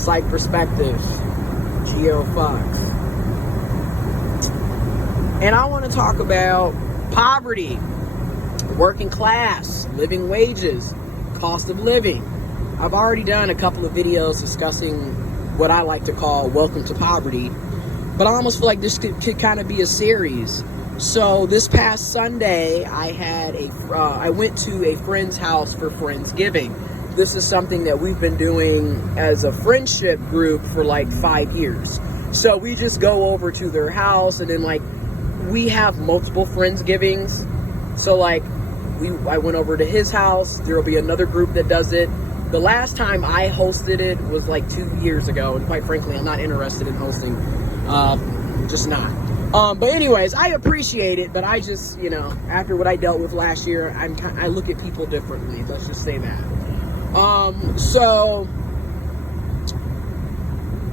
Psych Perspectives, Geo Fox. And I want to talk about poverty, working class, living wages, cost of living. I've already done a couple of videos discussing what I like to call Welcome to Poverty, but I almost feel like this could kind of be a series. So this past Sunday, I went to a friend's house for Friendsgiving. This is something that we've been doing as a friendship group for like 5 years. So we just go over to their house, and then like we have multiple Friendsgivings. So like I went over to his house. There will be another group that does it. The last time I hosted it was like 2 years ago, and quite frankly, I'm not interested in hosting. Just not. But anyways, I appreciate it, but I just, after what I dealt with last year, I look at people differently. Let's just say that. So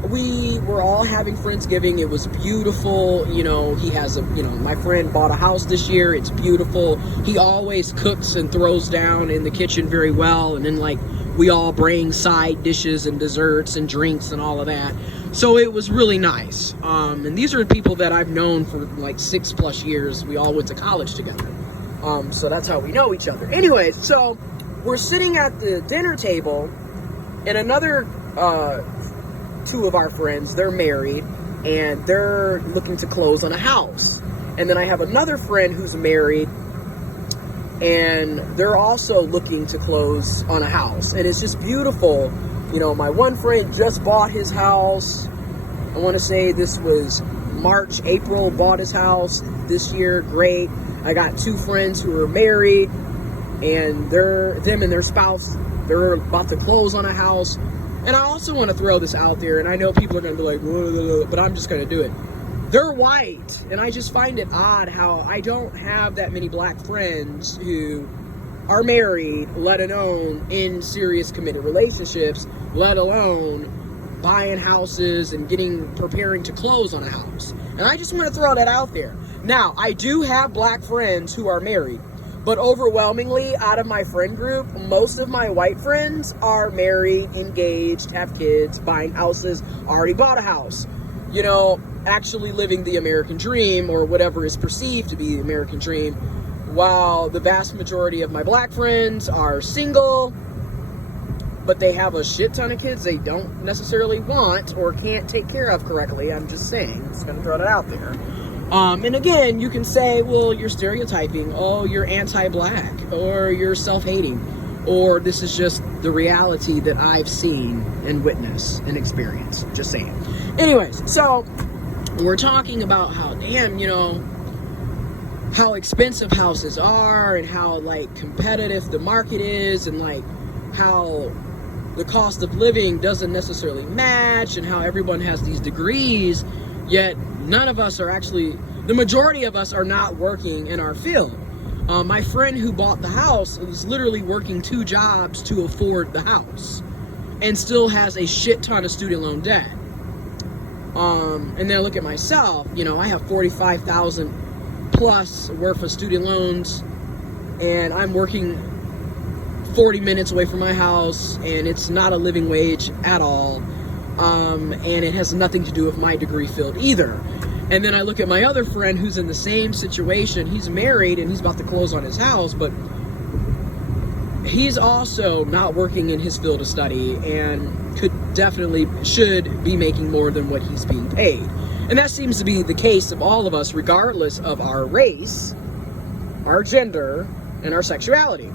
we were all having Friendsgiving. It was beautiful. He has my friend bought a house this year. It's beautiful. He always cooks and throws down in the kitchen very well. And then like we all bring side dishes and desserts and drinks and all of that. So it was really nice. And these are people that I've known for like 6+ years. We all went to college together. So that's how we know each other. Anyways, so we're sitting at the dinner table, and another two of our friends, they're married, and they're looking to close on a house. And then I have another friend who's married, and they're also looking to close on a house. And it's just beautiful. My one friend just bought his house. I want to say this was March, April, bought his house this year. Great. I got two friends who are married, and them and their spouse, they're about to close on a house. And I also want to throw this out there, and I know people are going to be like, blah, but I'm just going to do it. They're white, and I just find it odd how I don't have that many black friends who are married, let alone in serious committed relationships, let alone buying houses and preparing to close on a house. And I just want to throw that out there. Now, I do have black friends who are married, but overwhelmingly out of my friend group, most of my white friends are married, engaged, have kids, buying houses, already bought a house. Actually living the American dream, or whatever is perceived to be the American dream, while the vast majority of my black friends are single, but they have a shit ton of kids they don't necessarily want or can't take care of correctly. I'm just saying, just gonna throw that out there. And again, you can say, well, you're stereotyping, oh, you're anti-black, or you're self-hating, or this is just the reality that I've seen and witnessed and experienced. Just saying. Anyways, so we're talking about how, how expensive houses are, and how like competitive the market is, and like how the cost of living doesn't necessarily match, and how everyone has these degrees, yet none of us are the majority of us are not working in our field. My friend who bought the house is literally working 2 jobs to afford the house, and still has a shit ton of student loan debt. And then look at myself, I have $45,000 plus worth of student loans, and I'm working 40 minutes away from my house, and it's not a living wage at all. And it has nothing to do with my degree field either. And then I look at my other friend who's in the same situation. He's married and he's about to close on his house, but he's also not working in his field of study, and should be making more than what he's being paid. And that seems to be the case of all of us, regardless of our race, our gender, and our sexuality.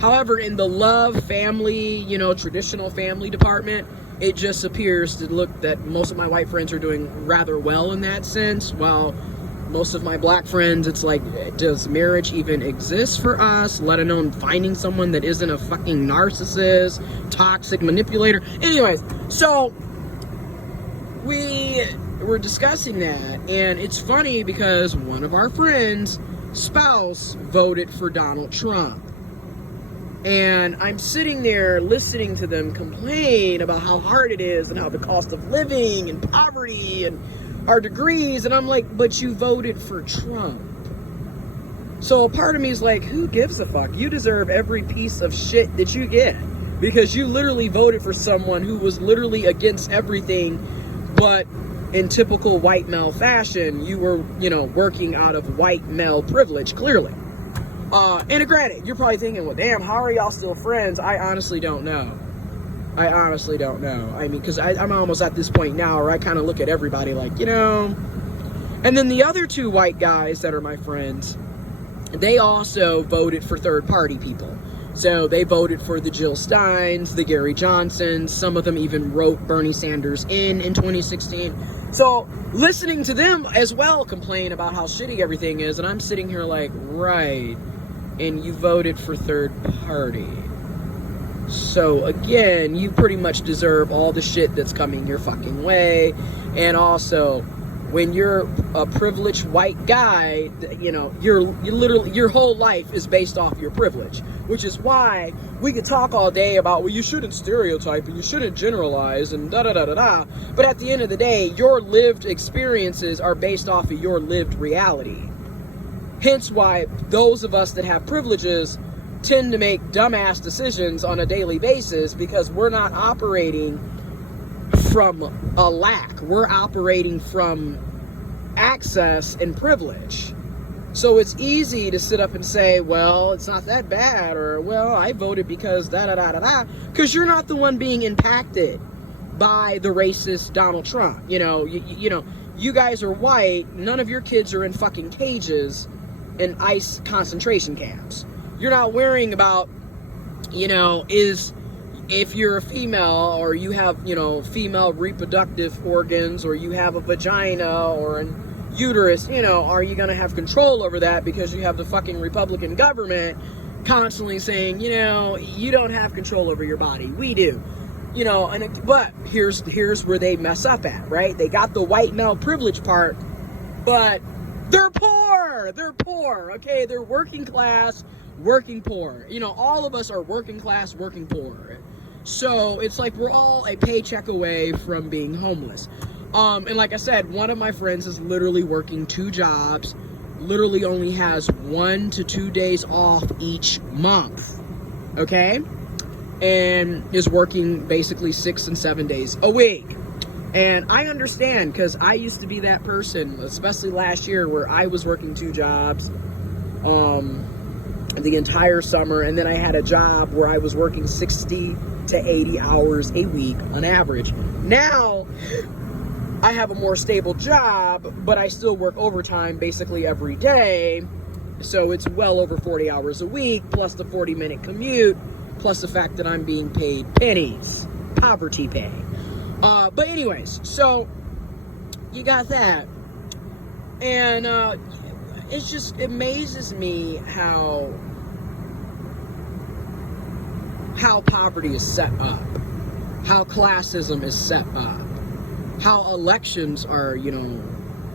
However, in the love, family, traditional family department, it just appears to look that most of my white friends are doing rather well in that sense, while most of my black friends, it's like, does marriage even exist for us, let alone finding someone that isn't a fucking narcissist, toxic manipulator? Anyways, so we were discussing that, and it's funny because one of our friends' spouse voted for Donald Trump. And I'm sitting there listening to them complain about how hard it is and how the cost of living and poverty and our degrees. And I'm like, but you voted for Trump. So a part of me is like, who gives a fuck? You deserve every piece of shit that you get. because you literally voted for someone who was literally against everything, but in typical white male fashion, you were, working out of white male privilege, clearly. And granted, you're probably thinking, well, damn, how are y'all still friends? I honestly don't know. I mean, because I'm almost at this point now where I kind of look at everybody like, And then the other two white guys that are my friends, they also voted for third-party people. So they voted for the Jill Steins, the Gary Johnsons. Some of them even wrote Bernie Sanders in 2016. So listening to them as well complain about how shitty everything is, and I'm sitting here like, right, and you voted for third party. So again, you pretty much deserve all the shit that's coming your fucking way. And also, when you're a privileged white guy, you're literally, your whole life is based off your privilege, which is why we could talk all day about, well, you shouldn't stereotype and you shouldn't generalize and da-da-da-da-da. But at the end of the day, your lived experiences are based off of your lived reality. Hence why those of us that have privileges tend to make dumbass decisions on a daily basis, because we're not operating from a lack. We're operating from access and privilege. So it's easy to sit up and say, well, it's not that bad, or, well, I voted because da-da-da-da-da, because you're not the one being impacted by the racist Donald Trump. You guys are white. None of your kids are in fucking cages in ICE concentration camps. You're not worrying about, if you're a female or you have, female reproductive organs, or you have a vagina or an uterus, are you going to have control over that because you have the fucking Republican government constantly saying, you don't have control over your body. We do. But here's where they mess up at, right? They got the white male privilege part, but they're poor. They're poor, okay? They're working class, working poor. All of us are working class, working poor. So it's like we're all a paycheck away from being homeless. And like I said, one of my friends is literally working 2 jobs, literally only has 1 to 2 days off each month, okay? And is working basically 6 and 7 days a week. And I understand, because I used to be that person, especially last year, where I was working 2 jobs the entire summer, and then I had a job where I was working 60 to 80 hours a week on average. Now, I have a more stable job, but I still work overtime basically every day, so it's well over 40 hours a week, plus the 40-minute commute, plus the fact that I'm being paid pennies, poverty pay. But anyways, so you got that, and it amazes me how poverty is set up, how classism is set up, how elections are,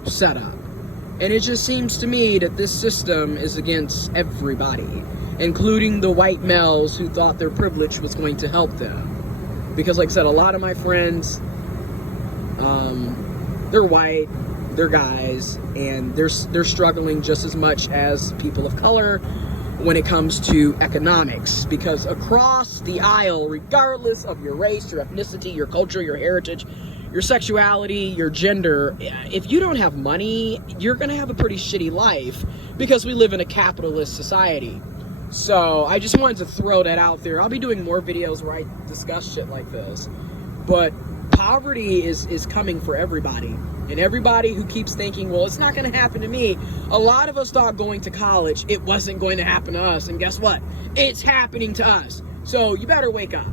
set up. And it just seems to me that this system is against everybody, including the white males who thought their privilege was going to help them. Because like I said, a lot of my friends, they're white, they're guys, and they're struggling just as much as people of color when it comes to economics, because across the aisle, regardless of your race, your ethnicity, your culture, your heritage, your sexuality, your gender, if you don't have money, you're gonna have a pretty shitty life, because we live in a capitalist society. So I just wanted to throw that out there. I'll be doing more videos where I discuss shit like this, but poverty is coming for everybody. And everybody who keeps thinking, well, it's not going to happen to me. A lot of us thought going to college, it wasn't going to happen to us. And guess what? It's happening to us. So you better wake up.